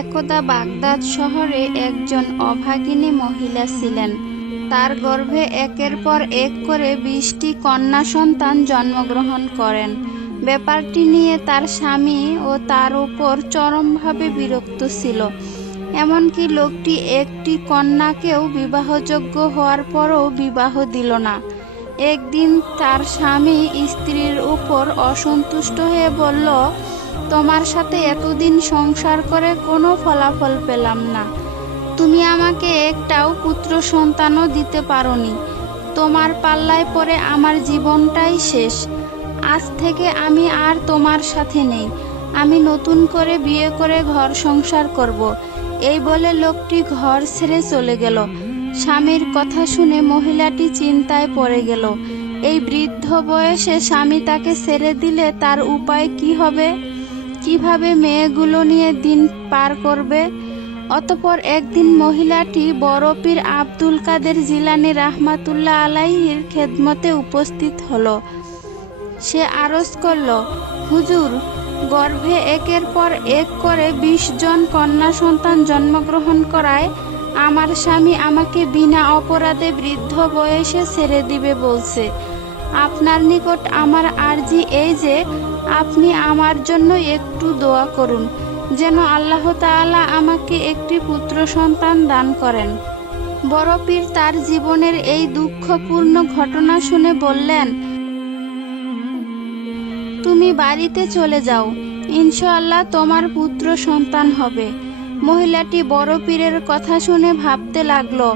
একদা বাগদাদ শহরে একজন অভাগিনী মহিলা ছিলেন। তার গর্ভে একের পর এক করে 20টি কন্যা সন্তান জন্মগ্রহণ করেন। ব্যাপারটি নিয়ে তার স্বামী ও তার উপর চরমভাবে বিরক্ত ছিল। এমনকি লোকটি একটি কন্যাকেও বিবাহযোগ্য হওয়ার পরও বিবাহ দিল না। একদিন তার স্বামী স্ত্রীর উপর অসন্তুষ্ট হয়ে বলল, তোমার সাথে এতদিন সংসার করে কোনো ফলাফল পেলাম না। তুমি আমাকে একটাও পুত্র সন্তানও দিতে পারোনি। তোমার পাল্লায় পড়ে আমার জীবনটাই শেষ। আজ থেকে আমি আর তোমার সাথে নেই। আমি নতুন করে বিয়ে করে ঘর সংসার করব। এই বলে লোকটি ঘর ছেড়ে চলে গেল। স্বামীর কথা শুনে মহিলাটি চিন্তায় পড়ে গেল। এই বৃদ্ধ বয়সে স্বামী তাকে ছেড়ে দিলে তার উপায় কি হবে? কিভাবে মেয়েগুলো নিয়ে দিন পার করবে? অতঃপর একদিন মহিলাটি বড় পীর আব্দুল কাদের জিলানী রাহমাতুল্লাহ আলাইহির খেদমতে উপস্থিত হলো। সে আরজ করল, হুজুর, গর্ভে একের পর এক করে 20 জন কন্যা সন্তান জন্মগ্রহণ করায় আমার স্বামী আমাকে বিনা অপরাধে বৃদ্ধ বয়সে ছেড়ে দিবে বলছে। আপনার নিকট আমার আরজি এই যে আপনি আমার জন্য একটু দোয়া করুন, যেন আল্লাহ তাআলা আমাকে একটি পুত্র সন্তান দান করেন। বড় পীর তার জীবনের এই দুঃখপূর্ণ ঘটনা শুনে বললেন, তুমি বাড়িতে চলে যাও, ইনশাআল্লাহ তোমার পুত্র সন্তান হবে। মহিলাটি বড় পীরের কথা শুনে ভাবতে লাগলো,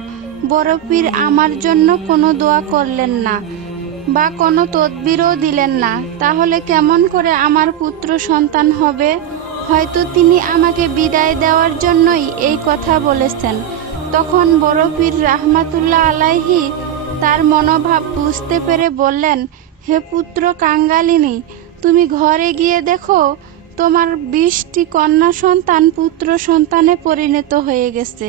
বড় পীর আমার জন্য কোনো দোয়া করলেন না বা কোনো তদবিরও দিলেন না, তাহলে কেমন করে আমার পুত্র সন্তান হবে? হয়তো তিনি আমাকে বিদায় দেওয়ার জন্যই এই কথা বলেছেন। তখন বড় পীর রাহমাতুল্লাহ আলাইহি তার মনোভাব বুঝতে পেরে বললেন, হে পুত্র কাঙ্গালিনী, তুমি ঘরে গিয়ে দেখো তোমার 20টি কন্যা সন্তান পুত্র সন্তানে পরিণত হয়ে গেছে।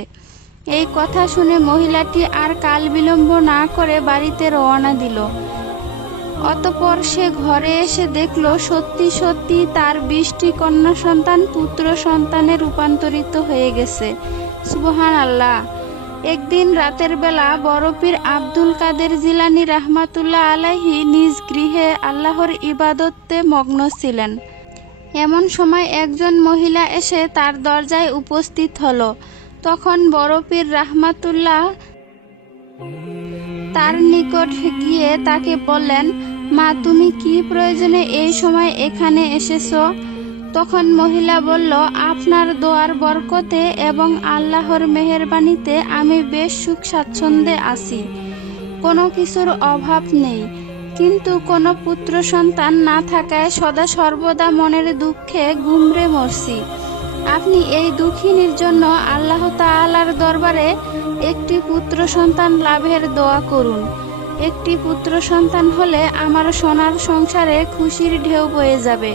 এই কথা শুনে মহিলাটি আর কাল বিলম্ব না করে বাড়িতে রওনা দিল। অতঃপর সে ঘরে এসে দেখল সত্যি সত্যি তার 20টি কন্যা সন্তান পুত্র সন্তানে রূপান্তরিত হয়ে গেছে। সুবহানাল্লাহ। একদিন রাতের বেলা বড় পীর আব্দুল কাদের জিলানী রাহমাতুল্লাহ আলাইহি নিজ গৃহে আল্লাহর ইবাদতে মগ্ন ছিলেন। এমন সময় একজন মহিলা এসে তার দরজায় উপস্থিত হলো। তখন বড় পীর রাহমাতুল্লাহ তার নিকট গিয়ে তাকে বললেন, মা, তুমি কি প্রয়োজনে এই সময় এখানে এসেছো? তখন মহিলা বলল, আপনার দোয়ার বরকতে এবং আল্লাহর মেহেরবানিতে আমি বেশ সুখ স্বাচ্ছন্দ্যে আছি। কোনো কিছুর অভাব নেই, কিন্তু কোনো পুত্র সন্তান না থাকায় সদা সর্বদা মনের দুঃখে গুমরে মরছি। আপনি এই দুঃখিনীর জন্য আল্লাহ তাআলার দরবারে একটি পুত্র সন্তান লাভের দোয়া করুন। একটি পুত্র সন্তান হলে আমার সোনার সংসারে খুশির ঢেউ বয়ে যাবে।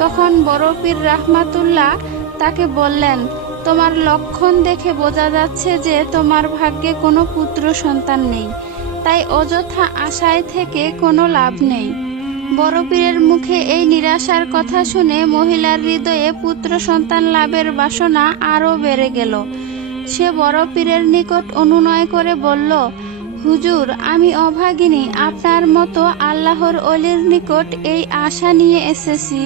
তখন বড় পীর রাহমাতুল্লাহ তাকে বললেন, তোমার লক্ষণ দেখে বোঝা যাচ্ছে যে তোমার ভাগ্যে কোনো পুত্র সন্তান নেই, তাই অযথা আশায় থেকে কোনো লাভ নেই। বড় পীরের মুখে এই নিরাশার কথা শুনে মহিলার হৃদয়ে পুত্র সন্তান লাভের বাসনা আরও বেড়ে গেল। সে বড় পীরের নিকট অনুনয় করে বলল, হুজুর, আমি অভাগিনী আপনার মতো আল্লাহর ওলির নিকট এই আশা নিয়ে এসেছি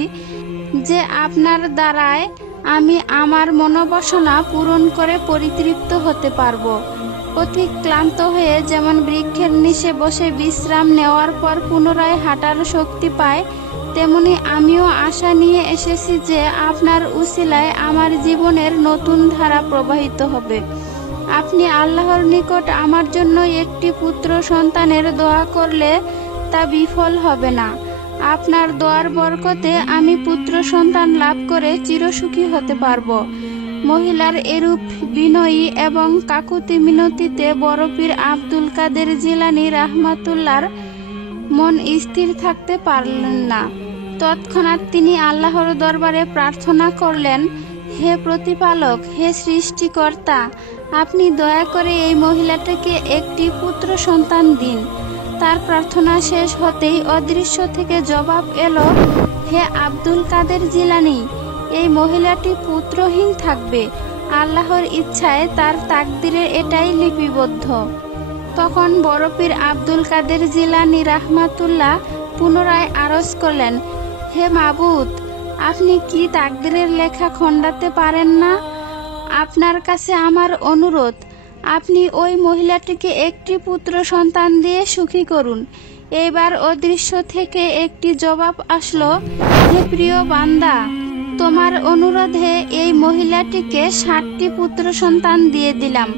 যে আপনার দ্বারায় আমি আমার মনোবাসনা পূরণ করে পরিতৃপ্ত হতে পারবো। অতি ক্লান্ত হয়ে যেমন বৃক্ষের নিচে বসে বিশ্রাম নেওয়ার পর পুনরায় হাঁটার শক্তি পায়, তেমনি আমিও আশা নিয়ে এসেছি যে আপনার উসিলায় আমার জীবনের নতুন ধারা প্রবাহিত হবে। আপনি আল্লাহর নিকট আমার জন্য একটি পুত্র সন্তানের দোয়া করলে তা বিফল হবে না। আপনার দোয়ার বরকতে আমি পুত্র সন্তান লাভ করে চিরসুখী হতে পারবো। মহিলার এরূপ বিনয়ী এবং কাকুতি মিনতিতে বড় পীর আব্দুল কাদের জিলানী রাহমাতুল্লাহর মন স্থির থাকতে পারলেন না। তৎক্ষণাৎ তিনি আল্লাহর দরবারে প্রার্থনা করলেন, হে প্রতিপালক, হে সৃষ্টিকর্তা, আপনি দয়া করে এই মহিলাটাকে একটি পুত্র সন্তান দিন। তার প্রার্থনা শেষ হতেই অদৃশ্য থেকে জবাব এলো, হে আব্দুল কাদের জিলানী, এই মহিলাটি পুত্রহীন থাকবে। আল্লাহর ইচ্ছায় তার তাকদিরে এটাই লিপিবদ্ধ। তখন বড় পীর আব্দুল কাদের জিলানী রাহমাতুল্লাহ পুনরায় আরজ করলেন, হে মাবুদ, আপনি কি তাকদিরের লেখা খণ্ডাতে পারেন না? আপনার কাছে আমার অনুরোধ, আপনি ওই মহিলাটিকে একটি পুত্র সন্তান দিয়ে সুখী করুন। এইবার অদৃশ্য থেকে একটি জবাব আসলো, হে প্রিয় বান্দা, তোমার অনুরোধে এই মহিলাটিকে 60টি পুত্র সন্তান দিয়ে দিলাম।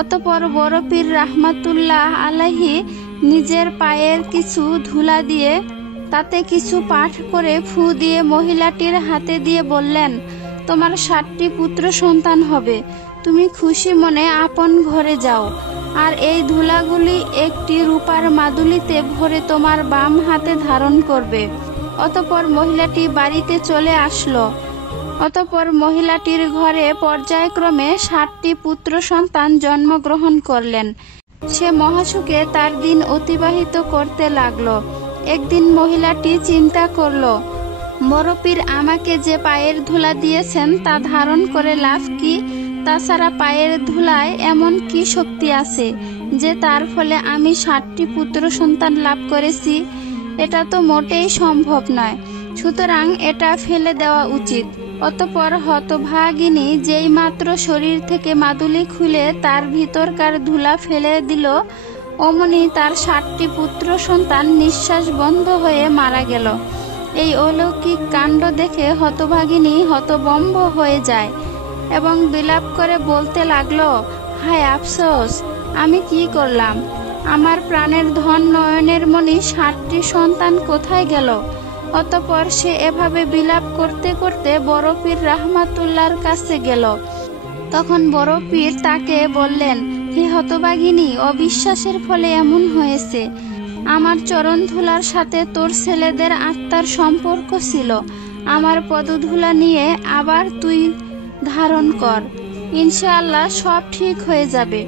অতঃপর বড় পীর রাহমাতুল্লাহ আলাইহি নিজের পায়ের কিছু ধুলা দিয়ে তাতে কিছু পাঠ করে ফু দিয়ে মহিলাটির হাতে দিয়ে বললেন, তোমার 60টি পুত্র সন্তান হবে। তুমি খুশি মনে আপন ঘরে যাও, আর এই ধুলাগুলি একটি রূপার মাদুলিতে ভরে তোমার বাম হাতে ধারণ করবে। অতঃপর মহিলাটি বাড়িতে চলে আসলো। অতঃপর মহিলাটির ঘরে পর্যায়ক্রমে 60টি পুত্র সন্তান জন্মগ্রহণ করলেন। সে মহাসুখে তার দিন অতিবাহিত করতে লাগলো। একদিন মহিলাটি চিন্তা করলো, বড় পীর আমাকে যে পায়ের ধুলা দিয়েছেন তা ধারণ করে লাভ কি? তাছাড়া পায়ের ধুলায় এমন কি শক্তি আছে যে তার ফলে আমি 60টি পুত্র সন্তান লাভ করেছি? এটা তো মোটেই সম্ভব নয়, সুতরাং এটা ফেলে দেওয়া উচিত। অতঃপর হতভাগিনী যেই মাত্র শরীর থেকে মাদুলি খুলে তার ভিতরকার ধুলা ফেলে দিল, অমনি তার 60টি পুত্র সন্তান নিঃশ্বাস বন্ধ হয়ে মারা গেল। এই অলৌকিক কাণ্ড দেখে হতভাগিনী হতবম্ব হয়ে যায় এবং বিলাপ করে বলতে লাগলো, হায় আফসোস, আমি কি করলাম? আমার প্রাণের ধন নয়নের মণি 60টি সন্তান কোথায় গেল? অতঃপর সে এভাবে বিলাপ করতে করতে বড় পীর রাহমাতুল্লাহর কাছে গেল। তখন বড় পীর তাকে বললেন, হে হতভাগিনী, অবিশ্বাসের ফলে এমন হয়েছে। আমার চরণ ধুলার সাথে তোর ছেলেদের আত্মার সম্পর্ক ছিল। আমার পদধুলা নিয়ে আবার তুই ধারণ কর, ইনশাআল্লাহ সব ঠিক হয়ে যাবে।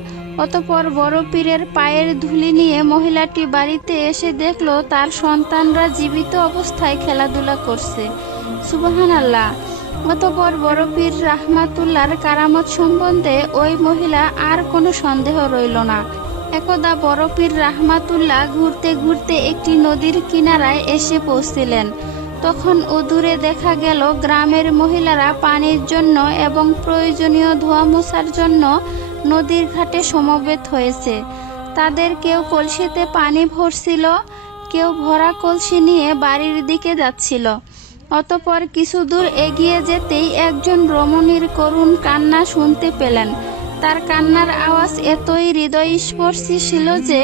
অতঃপর বড় পীরের পায়ের ধুলি নিয়ে মহিলাটি বাড়িতে এসে দেখলো তার সন্তানরা জীবিত অবস্থায় খেলাধুলা করছে। সুবহানাল্লাহ। অতঃপর বড় পীর রাহমাতুল্লাহর কারামত সম্বন্ধে ওই মহিলা আর কোনো সন্দেহ রইল না। একদা বড় পীর রাহমাতুল্লাহ ঘুরতে ঘুরতে একটি নদীর কিনারায় এসে পৌঁছলেন। তখন দূরে দেখা গেল গ্রামের মহিলারা পানির জন্য এবং প্রয়োজনীয় ধোয়া মোছার জন্য নদীর ঘাটে সমবেত হয়েছে। তাদের কেউ কলসিতে পানি ভরছিল, কেউ ভরা কলসি নিয়ে বাড়ির দিকে যাচ্ছিল। অতঃপর কিছু দূর এগিয়ে যেতেই একজন রমণীর করুণ কান্না শুনতে পেলেন। তার কান্নার আওয়াজ এতই হৃদয়স্পর্শী ছিল যে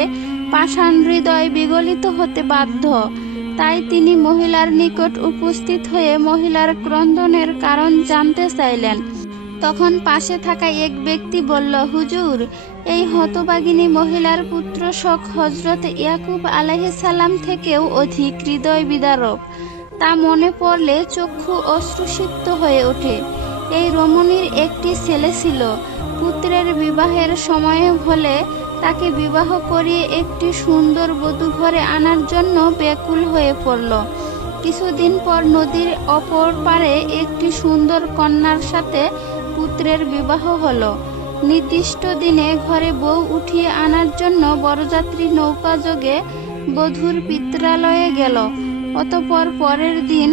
পাষাণ হৃদয় বিগলিত হতে বাধ্য। তাই তিনি মহিলার নিকট উপস্থিত হয়ে মহিলার ক্রন্দনের কারণ জানতে চাইলেন। তখন পাশে থাকা এক ব্যক্তি বলল, হুজুর, এই হতভাগিনী মহিলার পুত্র শোক হযরত ইয়াকুব আলাইহিস সালাম থেকেও অধিক হৃদয় বিদারক। তা মনে পড়লে চক্ষু অশ্রুসিক্ত হয়ে ওঠে। এই রমণীর একটি ছেলে ছিল। পুত্রের বিবাহের সময় হলে তাকে বিবাহ করিয়ে একটি সুন্দর বধূ ঘরে আনার জন্য ব্যাকুল হয়ে পড়ল। কিছুদিন পর নদীর অপর পারে একটি সুন্দর কন্যার সাথে পুত্রের বিবাহ হলো। নির্দিষ্ট দিনে ঘরে বউ উঠিয়ে আনার জন্য বরযাত্রী নৌকা যোগে বধূর পিত্রালয়ে গেল। অতঃপর পরের দিন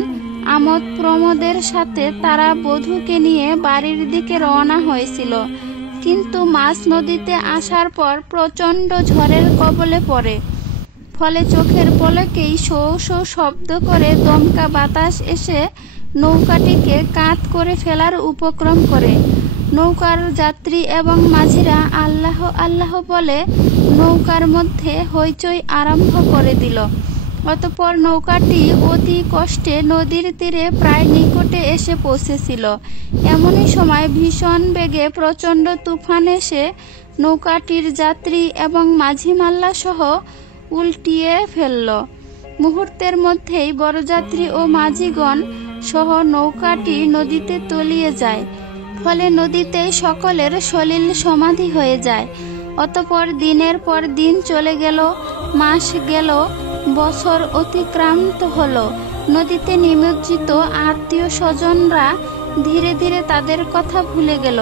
আমোদ প্রমোদের সাথে তারা বধূকে নিয়ে বাড়ির দিকে রওনা হয়েছিল। কিন্তু মাঝ নদীতে আসার পর প্রচণ্ড ঝড়ের কবলে পড়ে। ফলে চোখের পলকেই শো শো শব্দ করে দমকা বাতাস এসে নৌকাটিকে কাত করে ফেলার উপক্রম করে। নৌকার যাত্রী এবং মাঝিরা আল্লাহ আল্লাহ বলে নৌকার মধ্যে হইচই আরম্ভ করে দিল। অতঃপর নৌকাটি অতি কষ্টে নদীর তীরে প্রায় নিকটে এসে পৌঁছেছিল। এমনই সময় ভীষণ বেগে প্রচণ্ড তুফান এসে নৌকাটির যাত্রী এবং মাঝি মাল্লা সহ উল্টিয়ে ফেলল। মুহূর্তের মধ্যেই বরযাত্রী ও মাঝিগণ সহ নৌকাটি নদীতে তলিয়ে যায়। ফলে নদীতেই সকলের সলিল সমাধি হয়ে যায়। অতঃপর দিনের পর দিন চলে গেল, মাস গেল, বছর অতিক্রান্ত হলো। নদীতে নিমজ্জিত আত্মীয় স্বজনরা ধীরে ধীরে তাদের কথা ভুলে গেল।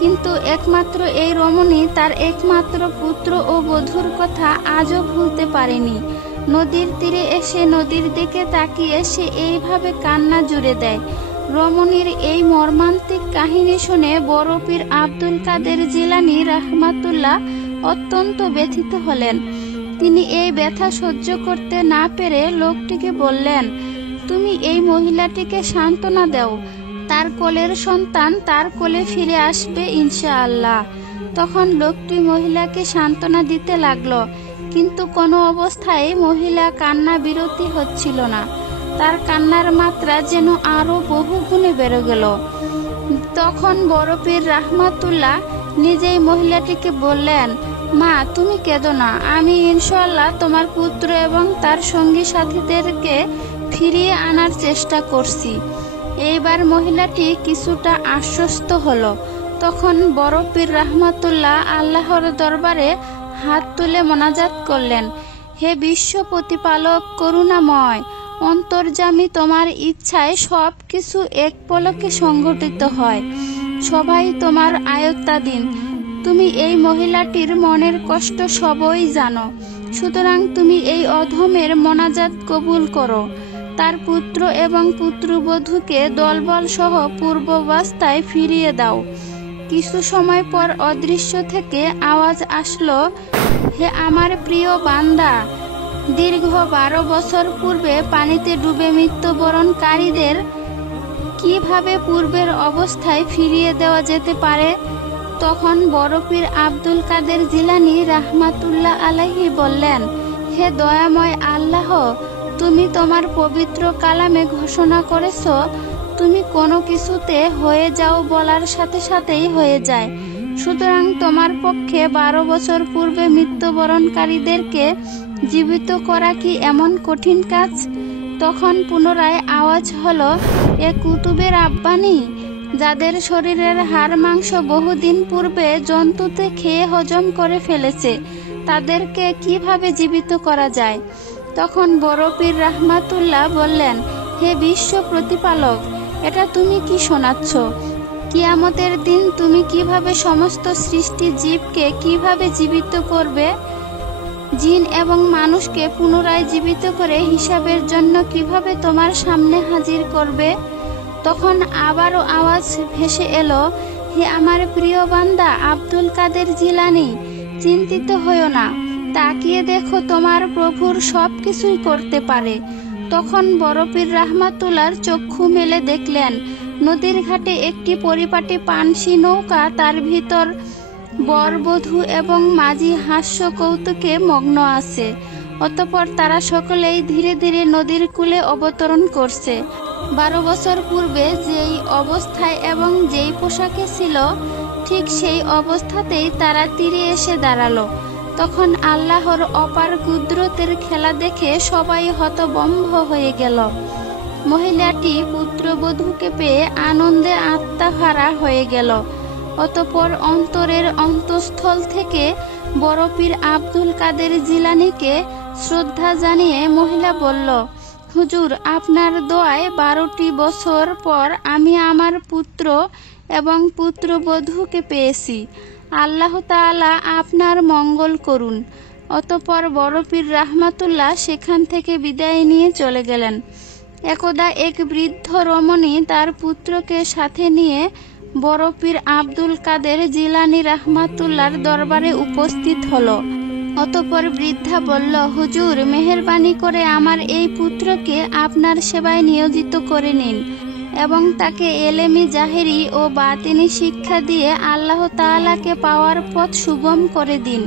কিন্তু একমাত্র এই রমণী তার একমাত্র পুত্র ও বধূর কথা আজও ভুলতে পারেনি। নদীর তীরে এসে নদীর দিকে তাকিয়ে সে এইভাবে কান্না জুড়ে দেয়। রমণীর এই মর্মান্তিক কাহিনী শুনে বড় পীর আব্দুল কাদের জিলানী রাহমাতুল্লাহ অত্যন্ত ব্যথিত হলেন। তিনি এই ব্যথা সহ্য করতে না পেরে লোকটিকে বললেন, তুমি এই মহিলাটিকে সান্ত্বনা দাও, তার কোলের সন্তান তার কোলে ফিরে আসবে ইনশাআল্লাহ। তখন লোকটি মহিলাকে সান্ত্বনা দিতে লাগলো, কিন্তু কোনো অবস্থায় মহিলা কান্না বিরতি হচ্ছিল না। তার কান্নার মাত্রা যেন আরো বহু গুণে বেড়ে গেল। তখন বড় পীর রাহমাতুল্লাহ নিজেই মহিলাটিকে বললেন, মা তুমি কেঁদো না, আমি ইনশাআল্লাহ তোমার পুত্র এবং তার সঙ্গী সাথীদেরকে ফিরিয়ে আনার চেষ্টা করছি। এইবার মহিলাটি কিছুটা আশ্বস্ত হলো। তখন বড় পীর রাহমাতুল্লাহ আল্লাহর দরবারে হাত তুলে মোনাজাত করলেন, হে বিশ্ব প্রতিপালক করুণাময়, অন্তর্যামী, তোমার ইচ্ছায় সব কিছু এক পলকে সংঘটিত হয়, সবাই তোমার আয়ত্তাধীন। তুমি এই মহিলাটির মনের কষ্ট সবই জানো, সুতরাং তুমি এই অধমের মোনাজাত কবুল করো। তার পুত্র এবং পুত্রবধূকে দলবল সহ পূর্বাবস্থায় ফিরিয়ে দাও। কিছু সময় পর অদৃশ্য থেকে আওয়াজ আসলো, হে আমার প্রিয় বান্দা, দীর্ঘ 12 বছর পূর্বে পানিতে ডুবে মৃত্যুবরণকারীদের কিভাবে পূর্বের অবস্থায় ফিরিয়ে দেওয়া যেতে পারে? তখন বড় পীর আব্দুল কাদের জিলানী রাহমাতুল্লাহ আলাইহি বললেন, হে দয়াময় আল্লাহ, তুমি তোমার পবিত্র কালামে ঘোষণা করেছো, তুমি কোনো কিছুতে হয়ে যাও বলার সাথে সাথেই হয়ে যায়। সুতরাং তোমার পক্ষে 12 বছর পূর্বে মৃত্যুবরণকারীদেরকে জীবিত করা কি এমন কঠিন কাজ? তখন পুনরায় আওয়াজ হলো, এ কুতুবের আব্বানি, যাদের শরীরের হাড় মাংস বহুদিন পূর্বে জন্তুতে খেয়ে হজম করে ফেলেছে, তাদেরকে কিভাবে জীবিত করা যায়? তখন বড় পীর রাহমাতুল্লাহ বললেন, হে বিশ্ব প্রতিপালক, এটা তুমি কি শোনাচ্ছ? কিয়ামতের দিন তুমি কিভাবে সমস্ত সৃষ্টি জীবকে কিভাবে জীবিত করবে? জিন এবং মানুষকে পুনরায় জীবিত করে হিসাবের জন্য কিভাবে তোমার সামনে হাজির করবে? তখন আবারও আওয়াজ ভেসে এলো, হে আমার প্রিয় বান্দা আব্দুল কাদের জিলানী, চিন্তিত হইও না, তাকিয়ে দেখো তোমার প্রভুর সব কিছুই করতে পারে। তখন বড় পীর রাহমাতুল্লাহর চক্ষু মেলে দেখলেন, নদীর ঘাটে একটি পরিপাটি পানসি নৌকা, তার ভিতর বরবধূ এবং মাঝি হাস্য কৌতুকে মগ্ন আছে। অতঃপর তারা সকলেই ধীরে ধীরে নদীর কূলে অবতরণ করছে। 12 বছর পূর্বে যেই অবস্থায় এবং যেই পোশাকে ছিল, ঠিক সেই অবস্থাতেই তারা তীরে এসে দাঁড়ালো। তখন আল্লাহর অপার কুদরতের খেলা দেখে সবাই হতভম্ব হয়ে গেল। মহিলাটি পুত্রবধূকে পেয়ে আনন্দে আত্মাহারা হয়ে গেল। অতঃপর অন্তরের অন্তঃস্থল থেকে বড় পীর আব্দুল কাদের জিলানীকে শ্রদ্ধা জানিয়ে মহিলা বলল, হুজুর, আপনার দোয়ায় 12টি বছর পর আমি আমার পুত্র এবং পুত্রবধূকে পেয়েছি। আল্লাহ তাআলা আপনার মঙ্গল করুন। অতঃপর বড় পীর রাহমাতুল্লাহ সেখান থেকে বিদায় নিয়ে চলে গেলেন। একদা এক বৃদ্ধ রমণী তার পুত্রকে সাথে নিয়ে বড় পীর আব্দুল কাদের জিলানী রাহমাতুল্লাহর দরবারে উপস্থিত হলো। অতঃপর বৃদ্ধা বলল, হুজুর, মেহেরবানি করে আমার এই পুত্রকে আপনার সেবায় নিয়োজিত করে নিন এবং তাকে এলেমি জাহেরি ও বাতিনি শিক্ষা দিয়ে আল্লাহ তাআলাকে পাওয়ার পথ সুগম করে দিন।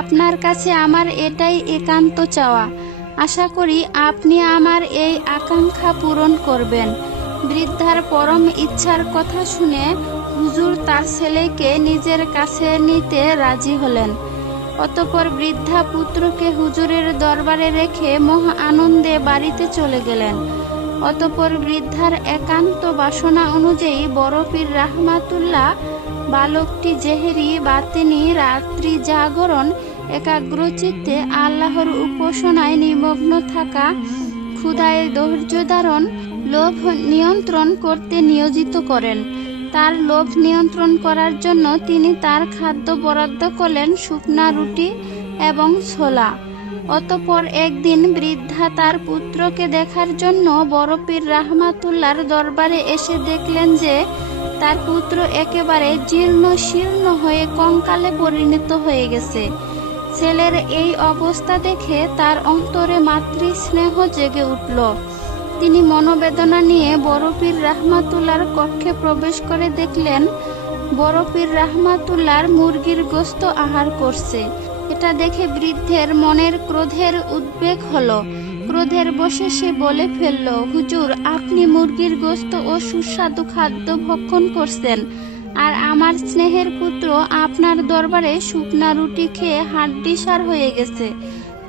আপনার কাছে আমার এটাই একান্ত চাওয়া। আশা করি আপনি আমার এই আকাঙ্ক্ষা পূরণ করবেন। বৃদ্ধার পরম ইচ্ছার কথা শুনে হুজুর তার ছেলেকে নিজের কাছে নিতে রাজি হলেন। অতঃপর বৃদ্ধা পুত্রকে হুজুরের দরবারে রেখে মহা আনন্দে বাড়িতে চলে গেলেন। অতঃপর বৃদ্ধার একান্ত বাসনা অনুযায়ী বড় পীর রাহমাতুল্লাহ বালকটি জেহেরি বাতিনি রাত্রি জাগরণ একাগ্রচিত্তে আল্লাহর উপাসনায় নিমগ্ন থাকা, ক্ষুধায় ধৈর্য ধারণ লোভ নিয়ন্ত্রণ করতে নিয়োজিত করেন। তার লোভ নিয়ন্ত্রণ করার জন্য তিনি তার খাদ্য বরাদ্দ করলেন শুকনা রুটি এবং ছোলা। অতঃপর একদিন বৃদ্ধা তার পুত্রকে দেখার জন্য বড় পীর রাহমাতুল্লাহর দরবারে এসে দেখলেন যে তার পুত্র একেবারে জীর্ণ শীর্ণ হয়ে কঙ্কালে পরিণত হয়ে গেছে। ছেলের এই অবস্থা দেখে তার অন্তরে মাতৃস্নেহ জেগে উঠল। তিনি মনোবেদনা নিয়ে বড় পীর রাহমাতুল্লাহর কক্ষে প্রবেশ করে দেখলেন বড় পীর রাহমাতুল্লাহর মুরগির গোশত আহার করছে। এটা দেখে বৃদ্ধের মনের ক্রোধের উদ্বেগ হলো। ক্রোধের বশে সে বলে ফেলল, হুজুর, আপনি মুরগির গোশত ও সুস্বাদু খাদ্য ভক্ষণ করছেন, আর আমার স্নেহের পুত্র আপনার দরবারে শুকনা রুটি খেয়ে হাড্ডিসার হয়ে গেছে।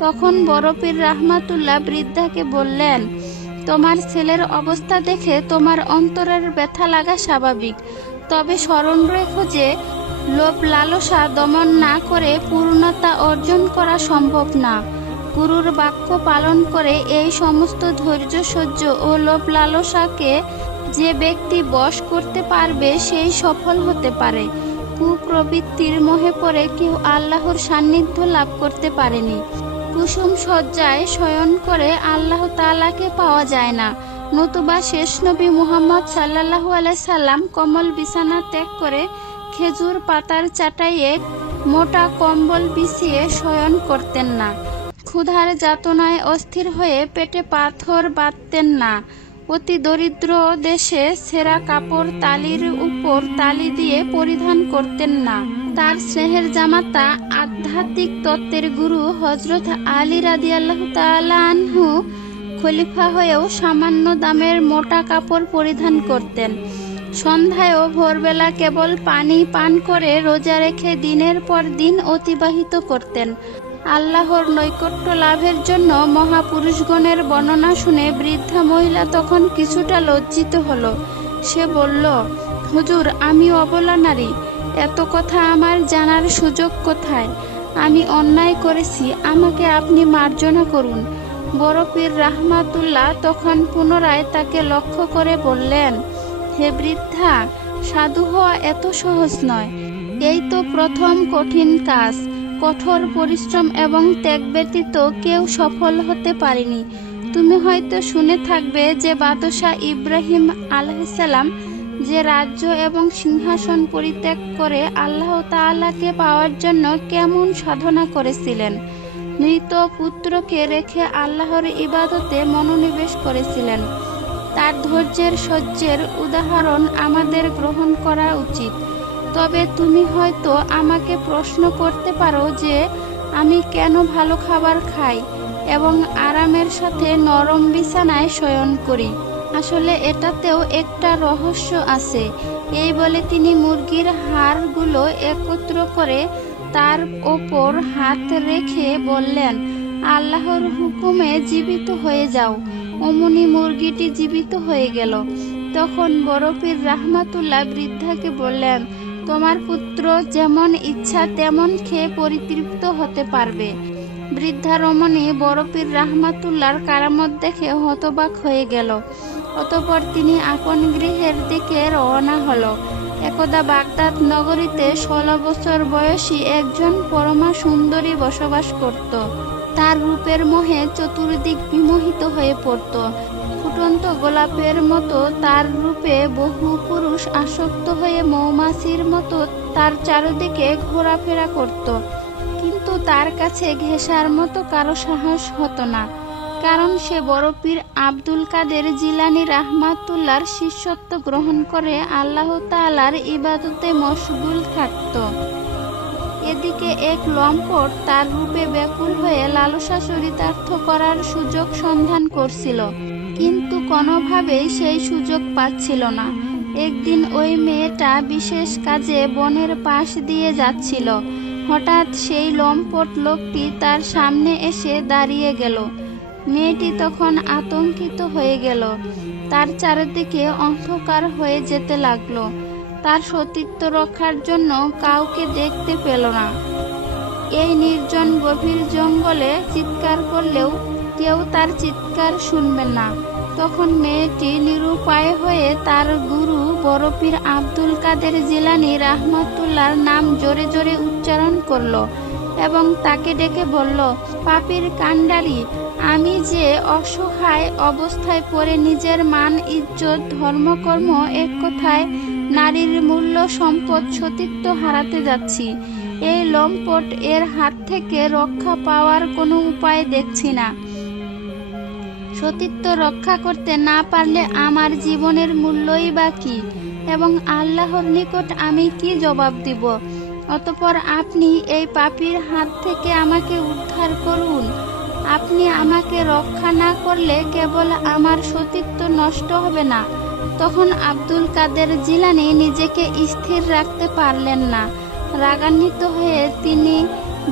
তখন বড় পীর রাহমাতুল্লাহ বৃদ্ধাকে বললেন, তোমার ছেলের অবস্থা দেখে তোমার অন্তরের ব্যথা লাগা স্বাভাবিক, তবে স্মরণ রেখো যে লোভ লালসা দমন না করে পূর্ণতা অর্জন করা সম্ভব না। গুরুর বাক্য পালন করে এই সমস্ত ধৈর্য সহ্য ও লোভ লালসাকে যে ব্যক্তি বশ করতে পারবে সেই সফল হতে পারে। কুপ্রবৃত্তির মোহে পড়ে কেউ আল্লাহর সান্নিধ্য লাভ করতে পারেনি। কুসুম সজ্জায় শয়ন করে আল্লাহ তাআলাকে পাওয়া যায় না, নতুবা শেষ নবী মুহাম্মদ সাল্লাল্লাহু আলাইহি সাল্লাম কমল বিছানা ত্যাগ করে খেজুর পাতার চাটাইয়ে মোটা কম্বল বিছিয়ে শয়ন করতেন না। ক্ষুধার যাতনায় অস্থির হয়ে পেটে পাথর বাঁধতেন না। অতি দরিদ্র দেশে ছেঁড়া কাপড় তালির উপর তালি দিয়ে পরিধান করতেন না। তার স্নেহের জামাতা আধ্যাত্মিক তত্ত্বের গুরু হযরত আলী রাদিয়াল্লাহু তাআলা আনহু খলিফা হয়েও সামান্য দামের মোটা কাপড় পরিধান করতেন। সন্ধ্যায় ও ভোরবেলা কেবল পানি পান করে রোজা রেখে দিনের পর দিন অতিবাহিত করতেন। আল্লাহর নৈকট্য লাভের জন্য মহাপুরুষগণের বর্ণনা শুনে বৃদ্ধা মহিলা তখন কিছুটা লজ্জিত হলো। সে বলল, হুজুর, আমি অবলা নারী, এত কথা আমার জানার সুযোগ কোথায়? আমি অন্যায় করেছি, আমাকে আপনি মার্জনা করুন। বড় পীর রাহমাতুল্লাহ তখন পুনরায় তাকে লক্ষ্য করে বললেন, হে বৃদ্ধা, সাধু হওয়া এত সহজ নয়। এই তো প্রথম কঠিন কাজ। কঠোর পরিশ্রম এবং ত্যাগ ব্যতীত কেউ সফল হতে পারেনি। তুমি হয়তো শুনে থাকবে যে বাদশাহ ইব্রাহিম আলাইহিস সালাম যে রাজ্য এবং সিংহাসন পরিত্যাগ করে আল্লাহ তাআলাকে পাওয়ার জন্য কেমন সাধনা করেছিলেন। মৃত পুত্রকে রেখে আল্লাহর ইবাদতে মনোনিবেশ করেছিলেন। তার ধৈর্যের সহ্যের উদাহরণ আমাদের গ্রহণ করা উচিত। তবে তুমি হয়তো আমাকে প্রশ্ন করতে পারো যে আমি কেন ভালো খাবার খাই এবং আরামের সাথে নরম বিছানায় শয়ন করি। আসলে এটাতেও একটা রহস্য আছে। এই বলে তিনি মুরগির হাড়গুলো একত্র করে তার ওপর হাত রেখে বললেন, আল্লাহর হুকুমে জীবিত হয়ে যাও। অমনি মুরগিটি জীবিত হয়ে গেল। তখন বড় পীর রাহমাতুল্লাহ বৃদ্ধাকে বললেন, তোমার পুত্র যেমন ইচ্ছা তেমন খেয়ে পরিতৃপ্ত হতে পারবে। বৃদ্ধা রমণী বড় পীর রাহমাতুল্লাহর কারামত দেখে হতবাক হয়ে গেল। অতঃপর তিনি আপন গৃহের দিকে রওনা হলো। একদা বাগদাদ নগরীতে 16 বছর বয়সী একজন পরমা সুন্দরী বসবাস করত। তার রূপের মোহে চতুর্দিক বিমোহিত হয়ে পড়ত। ফুটন্ত গোলাপের মতো তার রূপে বহু পুরুষ আসক্ত হয়ে মৌমাছির মতো তার চারিদিকে ঘোরাফেরা করত, কিন্তু তার কাছে ঘেঁষার মতো কারো সাহস হতো না, কারণ সে বড় পীর আব্দুল কাদের জিলানী রাহমাতুল্লাহর শিষ্যত্ব গ্রহণ করে আল্লাহ তাআলার ইবাদতে মশগুল থাকত। এদিকে এক লম্পট তার রূপে ব্যাকুল হয়ে লালসা চরিতার্থ করার সুযোগ সন্ধান করছিল, কিন্তু কোনোভাবেই সেই সুযোগ পাচ্ছিল না। একদিন ওই মেয়েটা বিশেষ কাজে বনের পাশ দিয়ে যাচ্ছিল। হঠাৎ সেই লম্পট লোকটি তার সামনে এসে দাঁড়িয়ে গেল। মেয়েটি তখন আতঙ্কিত হয়ে গেল। তার চারিদিকে অন্ধকার হয়ে যেতে লাগলো। তার সতীত্ব রক্ষার জন্য কাউকে দেখতে পেল না। এই নির্জন গভীর জঙ্গলে চিৎকার করলেও কেউ তার চিৎকার শুনবে না। তখন মেয়েটি নিরুপায় হয়ে তার গুরু বড় পীর আব্দুল কাদের জিলানী রাহমাতুল্লাহর নাম জোরে জোরে উচ্চারণ করল এবং তাকে ডেকে বলল, পাপীর কাণ্ডারি, আমি যে অসহায় অবস্থায় পড়ে নিজের মান, ইজ্জত, ধর্মকর্ম, এক কথায় নারীর মূল্য, সম্পদ, সতীত্ব হারাতে যাচ্ছি। এই লম্পট এর হাত থেকে রক্ষা পাওয়ার কোনো উপায় দেখছি না। সতীত্ব রক্ষা করতে না পারলে আমার জীবনের মূল্যই বা কি, এবং আল্লাহর নিকট আমি কি জবাব দিব? অতঃপর আপনি এই পাপীর হাত থেকে আমাকে উদ্ধার করুন। আপনি আমাকে রক্ষা না করলে কেবল আমার সতীত্ব নষ্ট হবে না। তখন আব্দুল কাদের জিলানী নিজেকে স্থির রাখতে পারলেন না। রাগান্বিত হয়ে তিনি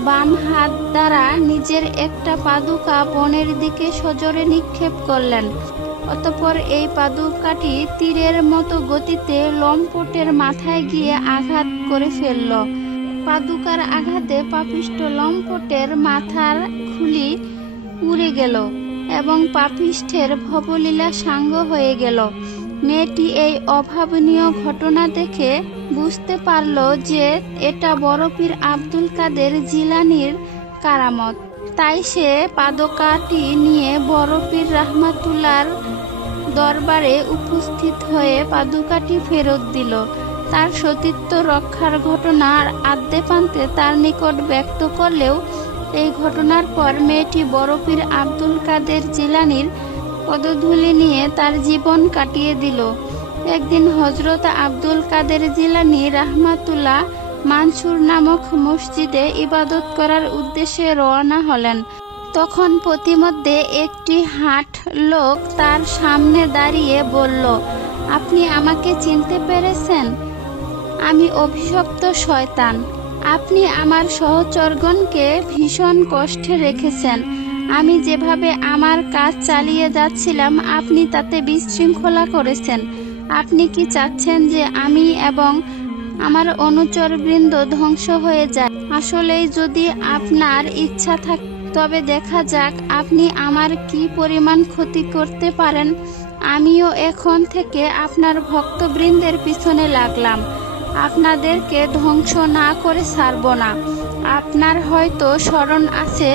বাম হাত দ্বারা নিজের একটা পাদুকা বনের দিকে সজোরে নিক্ষেপ করলেন। অতঃপর এই পাদুকাটি তীরের মতো গতিতে লম্পটের মাথায় গিয়ে আঘাত করে ফেলল। পাদুকার আঘাতে পাপিষ্ঠ লম্পটের মাথার খুলি উড়ে গেল এবং পাপিষ্ঠের ভবলীলা সাঙ্গ হয়ে গেল। মেয়েটি এই অভাবনীয় ঘটনা দেখে বুঝতে পারল যে এটা বড় পীর আব্দুল কাদের জিলানীর কারামত। তাই সে পাদুকাটি নিয়ে বড় পীর রাহমাতুল্লাহর দরবারে উপস্থিত হয়ে পাদুকাটি ফেরত দিল। তার সতীত্ব রক্ষার ঘটনার আদ্যপান্তে তার নিকট ব্যক্ত করলেও এই ঘটনার পর মেয়েটি বড় পীর আব্দুল কাদের জিলানীর পদধূলি নিয়ে তার জীবন কাটিয়ে দিল। একদিন হযরত আব্দুল কাদের জিলানী রাহমাতুল্লাহ মানসুর নামক মসজিদে ইবাদত করার উদ্দেশ্যে রওনা হলেন। তখন পথিমধ্যে একটি হাট লোক তার সামনে দাঁড়িয়ে বলল, আপনি আমাকে চিনতে পেরেছেন? আমি অভিশপ্ত শয়তান। আপনি আমার সহচরগণকে ভীষণ কষ্টে রেখেছেন। আমি যেভাবে আমার কাজ চালিয়ে যাচ্ছিলাম আপনি তাতে বিশৃঙ্খলা করেছেন। আপনি কি চাচ্ছেন যে আমি এবং আমার অনুচরবৃন্দ ধ্বংস হয়ে যায়? আসলেই যদি আপনার ইচ্ছা থাকে তবে দেখা যাক আপনি আমার কি পরিমাণ ক্ষতি করতে পারেন। আমিও এখন থেকে আপনার ভক্তবৃন্দের পিছনে লাগলাম। আপনাদেরকে ধ্বংস না করে ছাড়ব না। আপনার হয়তো স্মরণ আছে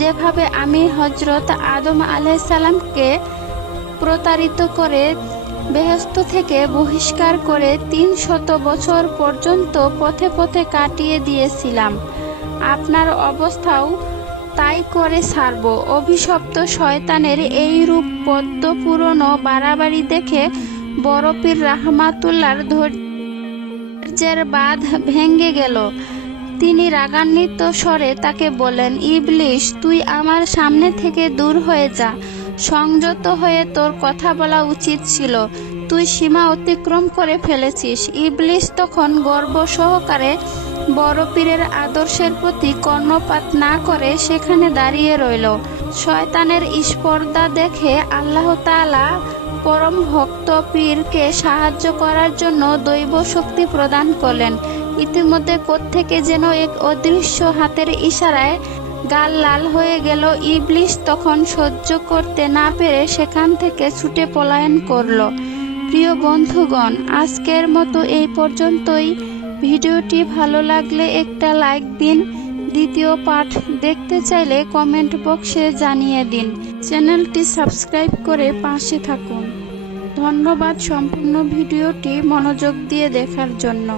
যেভাবে আমি হযরত আদম আলাইহিস সালামকে প্রতারিত করে বেহেশত থেকে বহিষ্কার করে ৩০০ বছর পর্যন্ত পথে পথে কাটিয়ে দিয়েছিলাম। আপনার অবস্থাও তাই করে ছাড়ব। অভিশপ্ত শয়তানের এই রূপ পদ্ম পুরনো বাড়াবাড়ি দেখে বড় পীর রাহমাতুল্লাহর ধৈর্যের বাঁধ ভেঙে গেল। তিনি রাগান্বিত স্বরে তাকে বললেন, ইবলিস, তুই আমার সামনে থেকে দূর হয়ে যা। সংযত হয়ে তোর কথা বলা উচিত ছিল। তুই সীমা অতিক্রম করে ফেলেছিস। ইবলিস তখন গর্ব সহকারে বড় পীরের আদর্শের প্রতি কর্ণপাত না করে সেখানে দাঁড়িয়ে রইল। শয়তানের স্পর্ধা দেখে আল্লাহ তাআলা পরম ভক্ত পীরকে সাহায্য করার জন্য দৈব শক্তি প্রদান করলেন। ইতিমধ্যে কোত্থেকে যেন এক অদৃশ্য হাতের ইশারায় গাল লাল হয়ে গেল। ইবলিস তখন সহ্য করতে না পেরে সেখান থেকে ছুটে পলায়ন করল। প্রিয় বন্ধুগণ, আজকের মতো এই পর্যন্তই। ভিডিওটি ভালো লাগলে একটা লাইক দিন। দ্বিতীয় পার্ট দেখতে চাইলে কমেন্ট বক্সে জানিয়ে দিন। চ্যানেলটি সাবস্ক্রাইব করে পাশে থাকুন। ধন্যবাদ সম্পূর্ণ ভিডিওটি মনোযোগ দিয়ে দেখার জন্য।